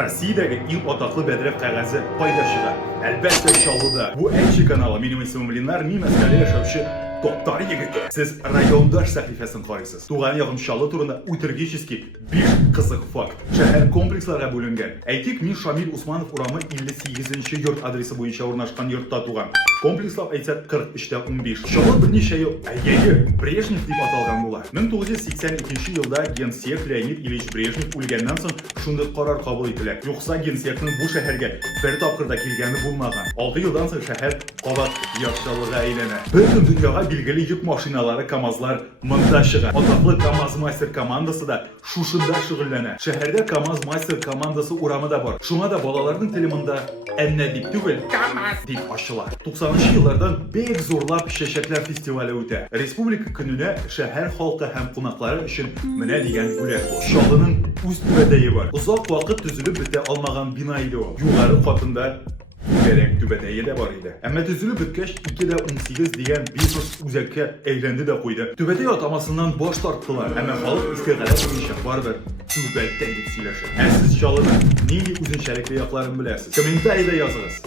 Rossiyadagi eng odoqli badrak qog'ozi paydaşıga. Albatta Choluda. Bu Aychi kanali. Mening ismim Linar, Mimaslarda yashovchi doktor yigit. Siz rayondosh sahifasini qaraysiz. Tug'an yog'im Cholu turida o'tirgichski 5 qiziq fakt. Shahar komplekslarga bo'lingan. Aytik, men Shamil Usmanov urami 58-yurt adresi bo'yicha o'rnashgan yurtda tug'an. Komplekslab aytsak 43-15. Cholu bir necha yil ilgari Brejnev deb atalgan bo'lar. 1982-yilda Gensek Leonid Ilyich Brejnev o'lgandan so'ng shunday qaror qabul etilgan. Yo'qsa Gensekning bu shaharga bir topqirda kelgani bo'lmagan. 6 yildan so'ng shahar qavat yoshligiga aylanadi. Butun dunyoga belgili yuk mashinalari KAMAZlar montajchiga. Odoqli KAMAZ Master komandasida shunda shug'ullanadi. Shaharda KAMAZ Master komandasi uramida bor. Shunga da bolalarning tilimida anna deb tugul KAMAZ deb ochiladi. 90-yillardan bek zo'rlab shashaklar festivali o'tadi. Respublika kunida shahar xalqi ham qo'noqlari uchun mana degan bo'lak bor. Choluning ust tubadayi bor. Uzoq vaqt tuzilib bita olmagan bino edi u. Yuqori qatimda Gerek tübedeye de var idi. Ama tüzülü bitkeş 2'de 18 diyen biznes uzakka eğlendi de koydu. Tübede atamasından boş tarttılar. Ama halk istiqalet boyunca barber tübede edip söyleşir. Siz Cholu'nun neyli uzun şerikli yaklarını bilersiz. Kommentariyada yazınız.